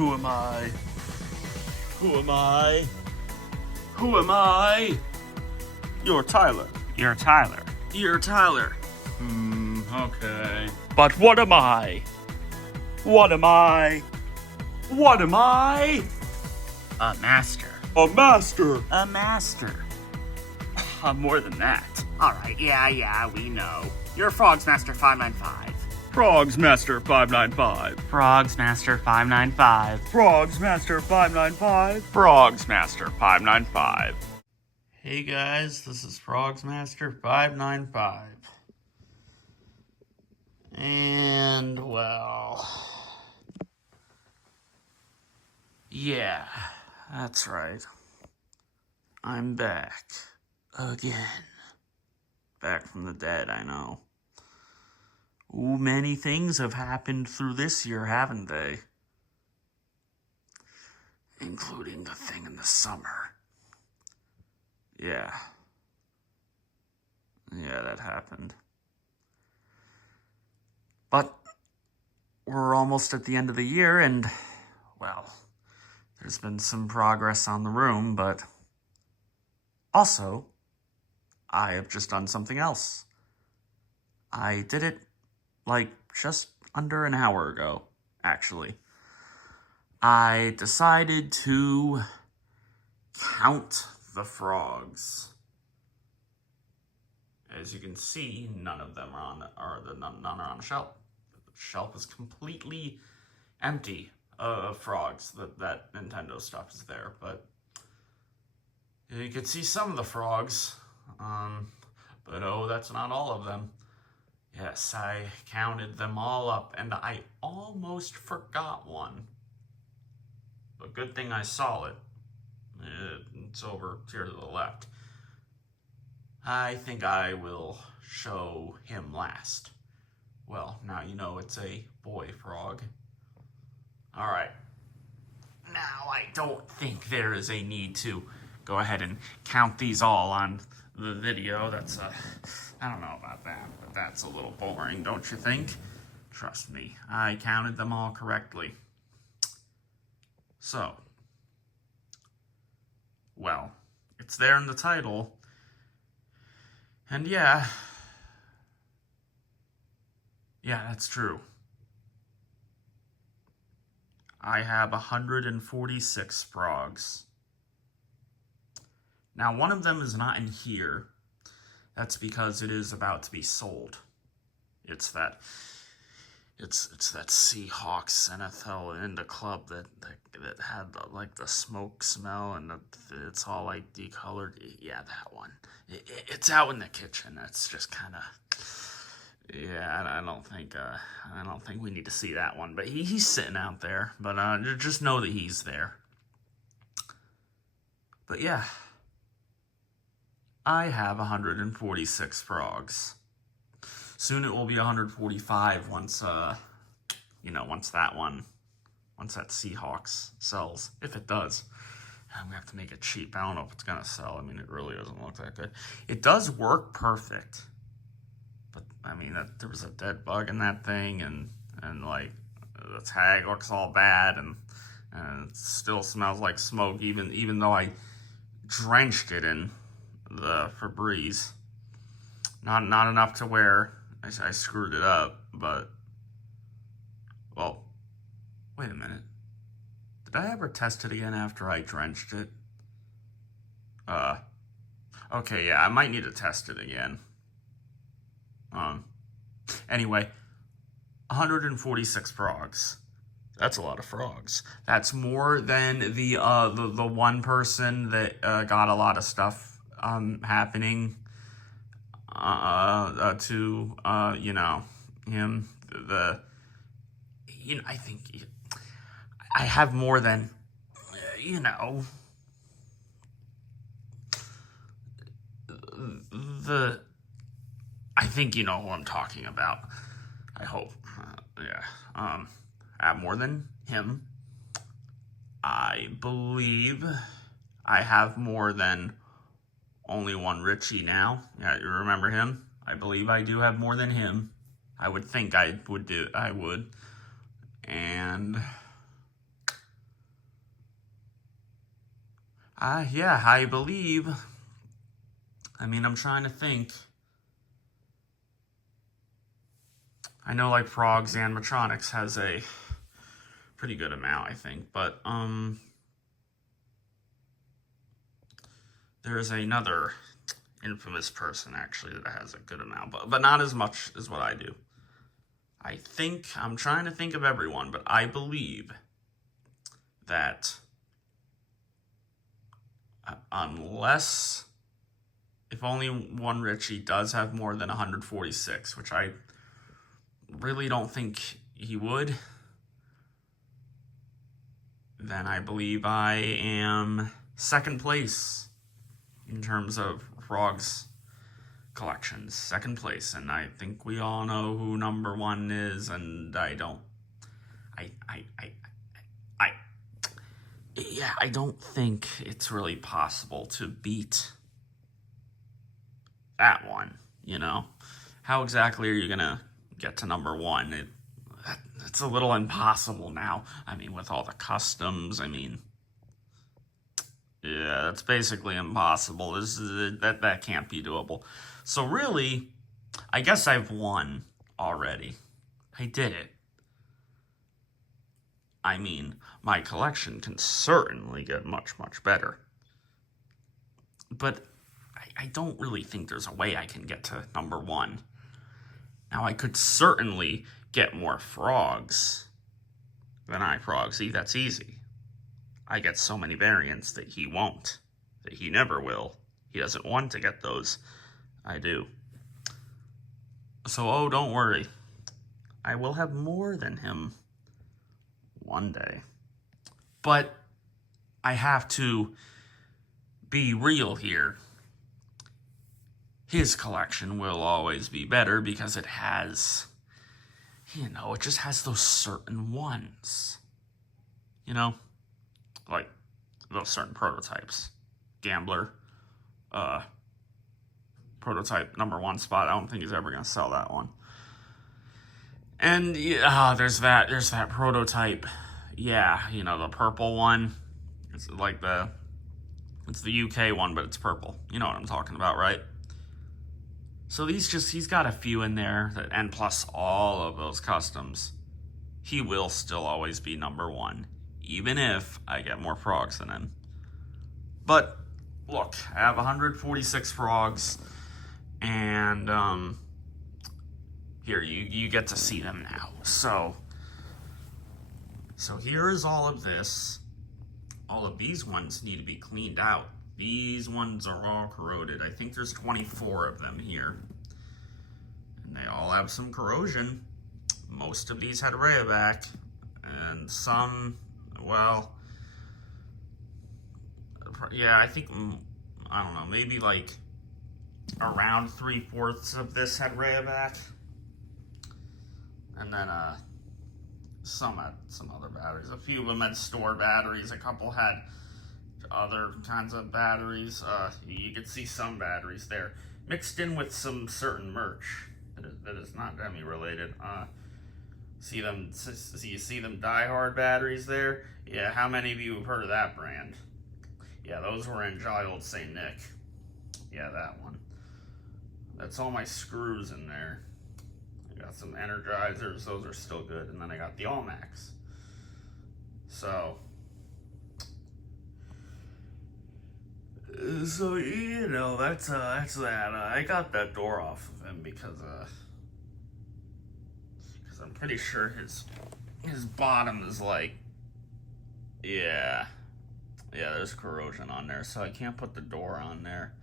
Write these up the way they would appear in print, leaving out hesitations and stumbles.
Who am I? Who am I? Who am I? You're Tyler. You're Tyler. You're Tyler. Okay. But what am I? What am I? What am I? A master. A master. A master. I'm more than that. Alright, yeah, we know. You're Frogz Master 595. Frogz Master 595. Frogz Master 595. Frogz Master 595. Frogz Master 595. Hey guys, this is Frogz Master 595. And, well... yeah, that's right. I'm back. Again. Back from the dead, I know. Ooh, many things have happened through this year, haven't they? Including the thing in the summer. Yeah. Yeah, that happened. But we're almost at the end of the year, and, well, there's been some progress on the room, but also, I have just done something else. I did it, like, just under an hour ago, actually. I decided to count the frogs. As you can see, none of them are none are on the shelf. The shelf is completely empty of frogs. That Nintendo stuff is there, but you can see some of the frogs. But oh, that's not all of them. Yes, I counted them all up, and I almost forgot one. But good thing I saw it. It's over here to the left. I think I will show him last. Well, now you know it's a boy frog. Alright. Now, I don't think there is a need to go ahead and count these all on the video. That's, I don't know about that, but that's a little boring, don't you think? Trust me, I counted them all correctly. So, well, it's there in the title. And yeah, that's true. I have 146 frogs. Now, one of them is not in here. That's because it is about to be sold. It's that Seahawks NFL in the club that had the smoke smell and it's all like decolored. Yeah, that one. It's out in the kitchen. That's just kind of. Yeah, I don't think we need to see that one. But he's sitting out there. But just know that he's there. But yeah, I have 146 frogs. Soon it will be 145 once that Seahawks sells, if it does. I'm gonna have to make it cheap. I don't know if it's gonna sell. I mean, it really doesn't look that good. It does work perfect, but I mean, there was a dead bug in that thing, and like the tag looks all bad, and it still smells like smoke, even though I drenched it in the Febreze. Not enough to where I screwed it up, but, well, wait a minute. Did I ever test it again after I drenched it? Okay, yeah, I might need to test it again. Anyway, 146 frogs. That's a lot of frogs. That's more than the one person that got a lot of stuff happening to him. I think I have more than I think you know who I'm talking about. I hope. I have more than him. I believe I have more than only one Richie now. Yeah, you remember him? I believe I do have more than him. I would think I would. And Yeah, I believe. I mean, I'm trying to think. I know, like, Frogz Animatronics has a pretty good amount, I think, but, there's another infamous person, actually, that has a good amount, but not as much as what I do. I think, I'm trying to think of everyone, but I believe that unless, if only one Richie does have more than 146, which I really don't think he would, then I believe I am second place in terms of Frogz collections. Second place, and I think we all know who number one is, and I don't, yeah, I don't think it's really possible to beat that one, you know? How exactly are you gonna get to number one? It's a little impossible now. I mean, with all the customs, I mean, yeah, that's basically impossible. That can't be doable. So really, I guess I've won already. I did it. I mean, my collection can certainly get much, much better. But I don't really think there's a way I can get to number one. Now, I could certainly get more Frogz than Frogzy. That's easy. I get so many variants that he won't, that he never will. He doesn't want to get those. I do. So, oh, don't worry. I will have more than him one day. But I have to be real here. His collection will always be better because it has, it just has those certain ones. Like those certain prototypes. Gambler, prototype number one spot. I don't think he's ever going to sell that one. And there's that prototype. Yeah, the purple one. It's like it's the UK one, but it's purple. You know what I'm talking about, right? So he's got a few in there, and plus all of those customs. He will still always be number one, even if I get more Frogz than him. But look, I have 146 Frogz, and here you get to see them now. So here is all of this. All of these ones need to be cleaned out. These ones are all corroded. I think there's 24 of them here. And they all have some corrosion. Most of these had Rayovac. And some, well, yeah, I think, I don't know, maybe like around 3/4 of this had Rayovac. And then some had some other batteries. A few of them had store batteries. A couple had other kinds of batteries. You could see some batteries there mixed in with some certain merch that is not Gemmy related. You see them Die Hard batteries there? Yeah, how many of you have heard of that brand? Yeah, those were in jolly old St. Nick. Yeah, that one. That's all my screws in there. I got some Energizers, those are still good, and then I got the All-Max. So that's that. I got that door off of him because I'm pretty sure his bottom is like, yeah, there's corrosion on there, so I can't put the door on there.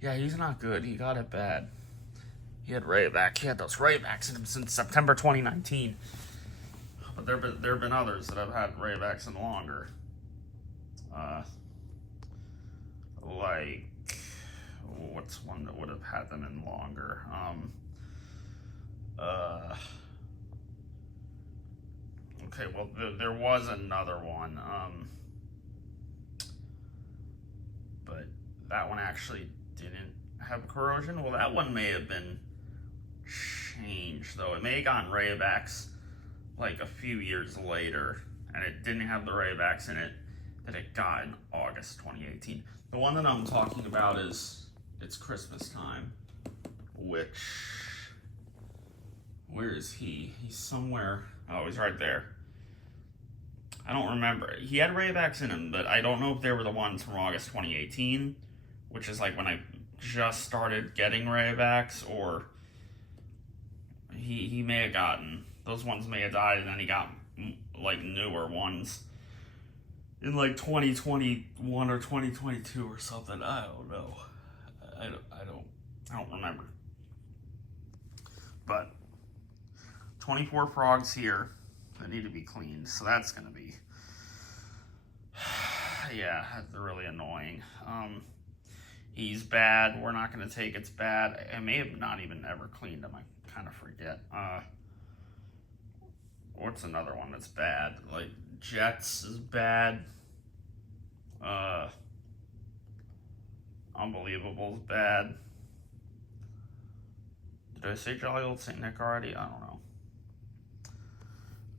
Yeah, he's not good. He got it bad. He had Rayovac. He had those Rayovacs in him since September 2019. But there have been others that have had Rayovacs in longer. Like, what's one that would have had them in longer? Okay, well, there was another one. But that one actually didn't have corrosion. Well, that one may have been changed, though. It may have gotten Rayovacs like a few years later, and it didn't have the Rayovacs in it. that it got in August 2018. The one that I'm talking about is it's Christmas time, which, where is he? He's somewhere. Oh, he's right there. I don't remember. He had Raybacks in him, but I don't know if they were the ones from August 2018, which is like when I just started getting Raybacks, or he may have gotten, those ones may have died, and then he got like newer ones in like 2021 or 2022 or something. I don't know. I don't remember. But 24 frogs here that need to be cleaned, so that's gonna be yeah, that's really annoying. He's bad. We're not gonna take it's bad. I may have not even ever cleaned him. I kind of forget. What's another one that's bad? Like Jets is bad. Unbelievable's bad. Did I say Jolly Old St. Nick already? I don't know.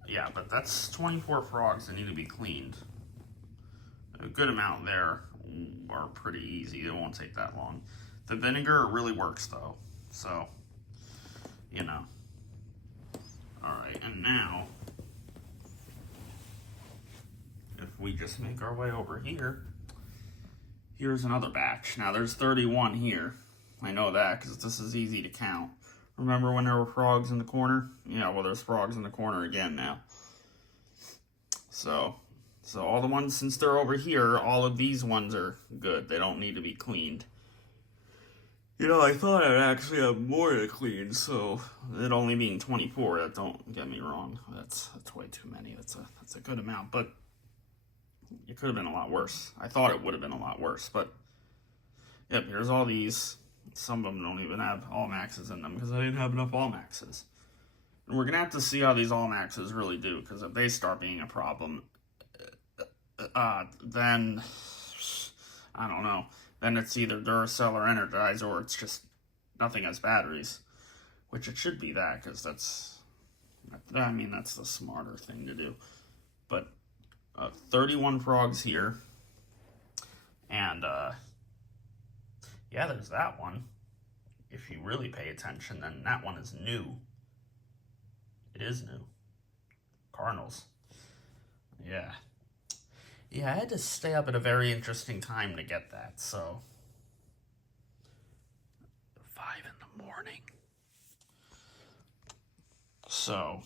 Yeah, but that's 24 frogs that need to be cleaned. A good amount there are pretty easy. It won't take that long. The vinegar really works though, so you know. Alright, and now if we just make our way over here, here's another batch. Now there's 31 here. I know that because this is easy to count. Remember when there were frogs in the corner? Yeah, well there's frogs in the corner again now. So all the ones, since they're over here, all of these ones are good. They don't need to be cleaned. You know, I thought I'd actually have more to clean, so it only being 24, that don't get me wrong. That's way too many. That's a good amount, but it could have been a lot worse. I thought it would have been a lot worse, but yep, here's all these. Some of them don't even have all maxes in them because I didn't have enough all maxes. And we're gonna have to see how these all maxes really do, because if they start being a problem, then I don't know. Then it's either Duracell or Energize, or it's just nothing has batteries, which it should be that, because that's the smarter thing to do. But 31 frogs here, and yeah, there's that one. If you really pay attention, then that one is new. It is new. Cardinals. Yeah. Yeah, I had to stay up at a very interesting time to get that, so 5 in the morning. So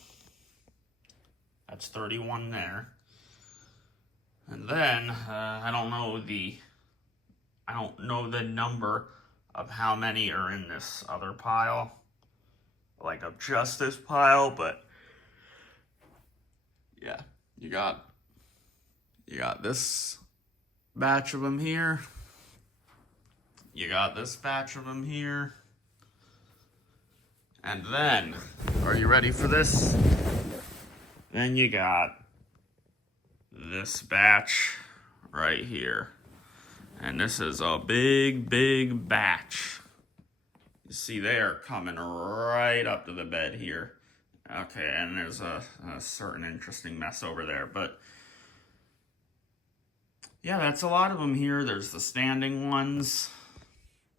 that's 31 there. And then I don't know the number of how many are in this other pile, like of just this pile, but yeah, you got this batch of them here. You got this batch of them here. And then, are you ready for this? Then you got this batch right here. And this is a big, big batch. You see, they are coming right up to the bed here. Okay, and there's a certain interesting mess over there, but yeah, that's a lot of them here. There's the standing ones,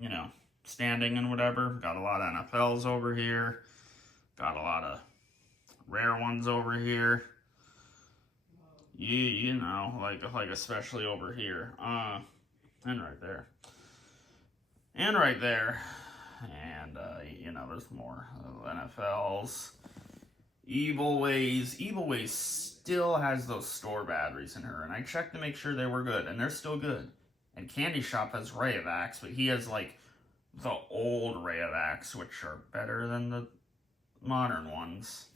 you know, standing and whatever. Got a lot of NFLs over here. Got a lot of rare ones over here. You know, like especially over here. And right there. And right there. And, you know, there's more NFLs. Evil Ways still has those store batteries in her, and I checked to make sure they were good, and they're still good. And Candy Shop has Rayovacs, but he has, like, the old Rayovacs, which are better than the modern ones.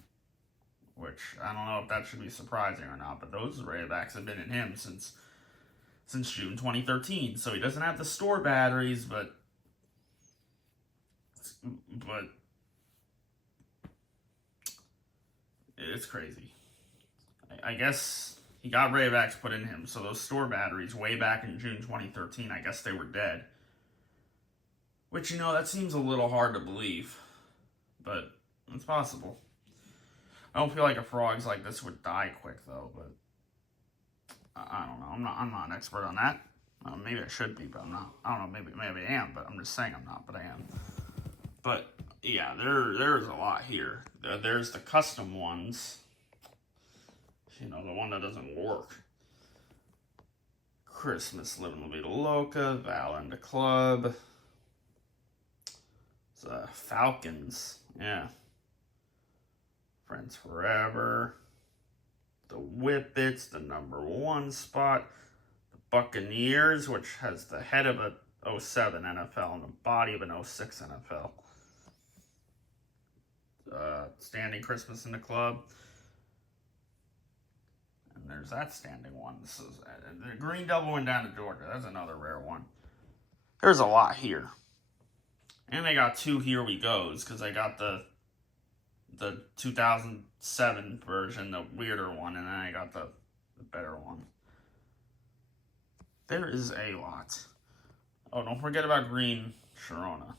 Which, I don't know if that should be surprising or not, but those Rayovacs have been in him since June 2013, so he doesn't have the store batteries, but it's crazy. I guess he got Rayovacs put in him, so those store batteries way back in June 2013, I guess they were dead. Which, you know, that seems a little hard to believe, but it's possible. I don't feel like a frogs like this would die quick, though, but I don't know. I'm not an expert on that. Maybe I should be, but I'm not. I don't know. Maybe I am, but I'm just saying I'm not. But I am. But yeah, there's a lot here. There's the custom ones. You know, the one that doesn't work. Christmas Living La Vida Loca, Val and the Club. Falcons, yeah. Friends Forever. The Whippets, the #1 spot. The Buccaneers, which has the head of a 07 NFL and the body of an 06 NFL. Standing Christmas in the Club. And there's that standing one. This is the Green Double went down to Georgia. That's another rare one. There's a lot here. And I got 2 Here We Goes, because I got the 2007 version, the weirder one, and then I got the better one. There is a lot. Oh, don't forget about Green Sharona.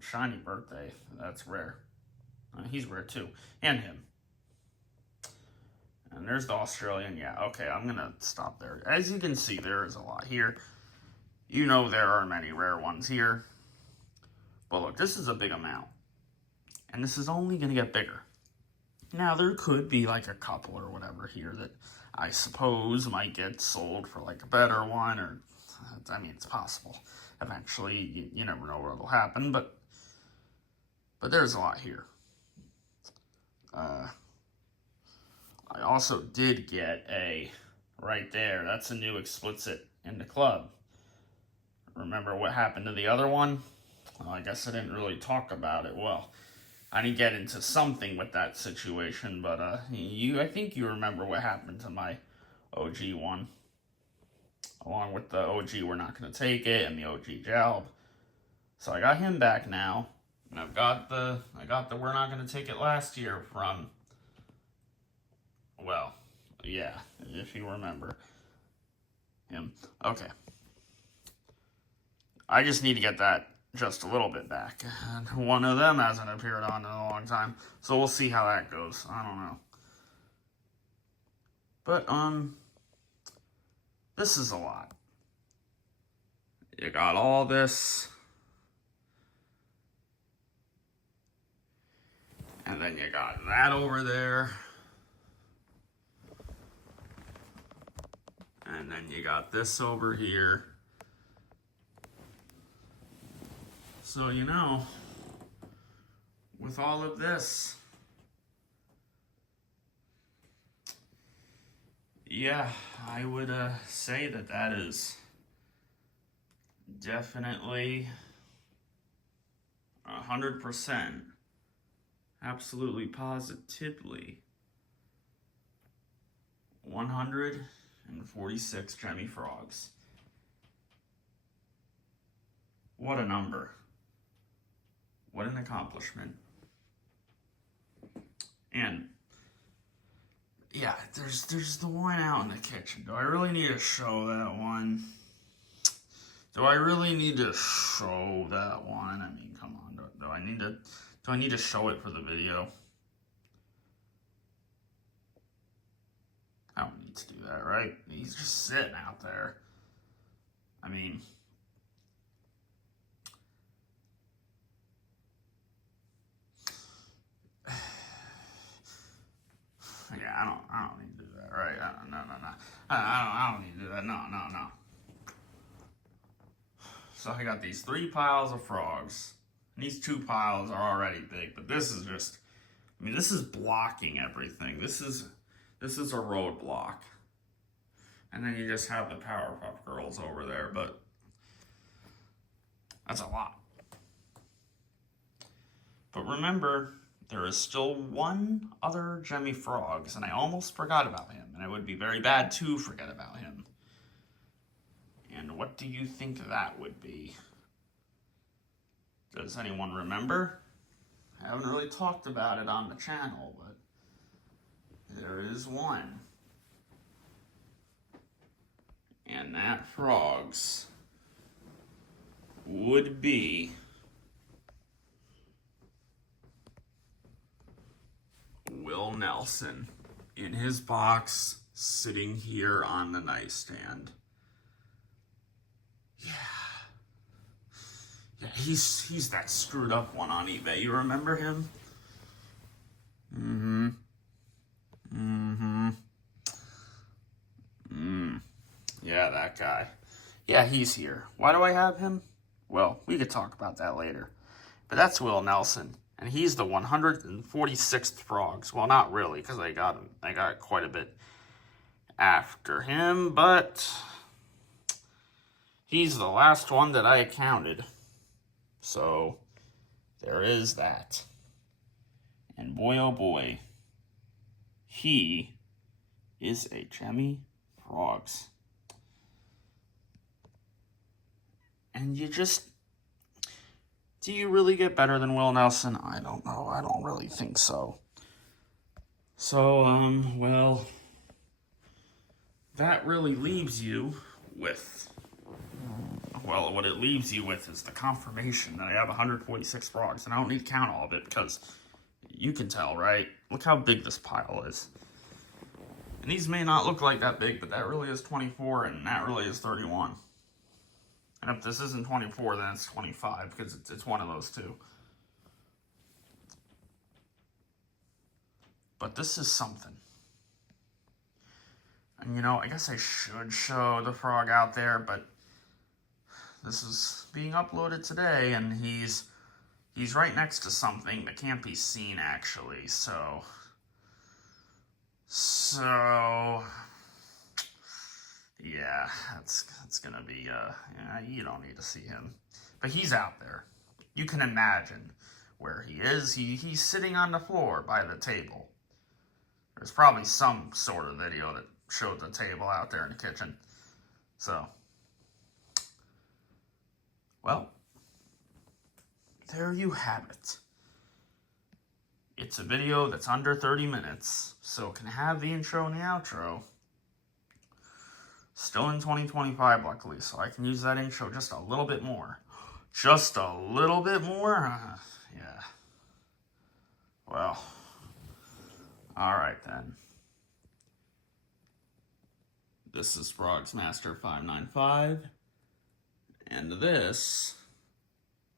Shiny Birthday. That's rare. He's rare too. And him. And there's the Australian. Yeah, okay, I'm going to stop there. As you can see, there is a lot here. You know there are many rare ones here. But look, this is a big amount. And this is only going to get bigger. Now, there could be like a couple or whatever here that I suppose might get sold for like a better one. Or, I mean, it's possible. Eventually, you never know what will happen. But there's a lot here. I also did get right there, that's a new explicit in the club. Remember what happened to the other one? Well, I guess I didn't really talk about it. Well, I didn't get into something with that situation, but I think you remember what happened to my OG one. Along with the OG We're Not Gonna Take It and the OG Jalb. So I got him back now. And I got the We're Not Gonna Take It last year from, well, yeah, if you remember him. Okay. I just need to get that just a little bit back. And one of them hasn't appeared on in a long time. So we'll see how that goes. I don't know. But, this is a lot. You got all this. And then you got that over there. And then you got this over here. So, you know, with all of this, yeah, I would say that is definitely 100%, absolutely positively 146 Gemmy Frogz. What a number. What an accomplishment. And yeah, there's the one out in the kitchen. Do I really need to show that one? Do I really need to show that one? I mean, come on. Do I need to show it for the video? I don't need to do that, right? He's just sitting out there. I mean, yeah, I don't need to do that, right? No. I don't need to do that. No. So I got these 3 piles of frogs. And these 2 piles are already big, but this is just, I mean, this is blocking everything. This is a roadblock. And then you just have the Powerpuff Girls over there, but that's a lot. But remember, there is still one other Gemmy Frogz, and I almost forgot about him, and it would be very bad to forget about him. And what do you think that would be? Does anyone remember? I haven't really talked about it on the channel, but there is one. And that Frogz would be Will Nelson in his box sitting here on the nightstand. Yeah. Yeah, he's that screwed up one on eBay. You remember him? Mm-hmm. Mm-hmm. Yeah, that guy. Yeah, he's here. Why do I have him? Well, we could talk about that later. But that's Will Nelson, and he's the 146th Frogz. Well, not really, because I got quite a bit after him, but he's the last one that I counted. So, there is that. And boy, oh boy, he is a Gemmy Frogz. And do you really get better than Will Nelson? I don't know. I don't really think so. So, well, that really leaves you with, well, what it leaves you with is the confirmation that I have 146 Frogz, and I don't need to count all of it because you can tell, right? Look how big this pile is. And these may not look like that big, but that really is 24, and that really is 31. And if this isn't 24, then it's 25, because it's one of those two. But this is something. And, you know, I guess I should show the frog out there, but this is being uploaded today, and he's right next to something that can't be seen, actually, so, yeah, that's gonna be, yeah, you don't need to see him. But he's out there. You can imagine where he is. He's sitting on the floor by the table. There's probably some sort of video that showed the table out there in the kitchen. So, well, there you have it. It's a video that's under 30 minutes, so it can have the intro and the outro. Still in 2025, luckily, so I can use that intro just a little bit more. Just a little bit more? Yeah. Well, alright then. This is Frogz Master 595. And this,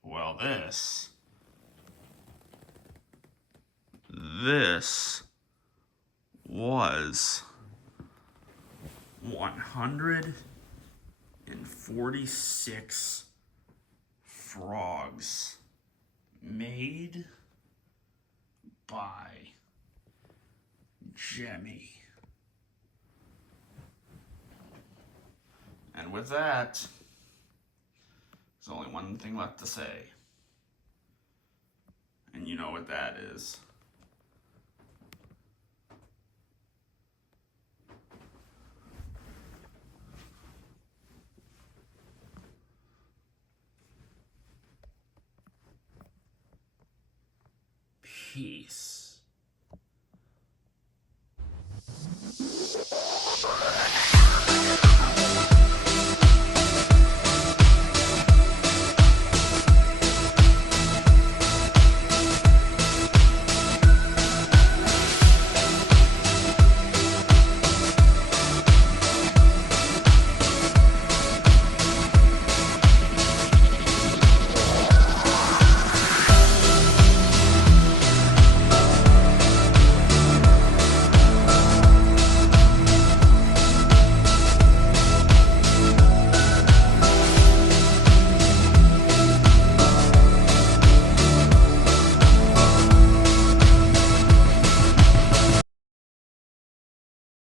well, this was 146 Frogz made by Gemmy. And with that, there's only one thing left to say. And you know what that is. Peace.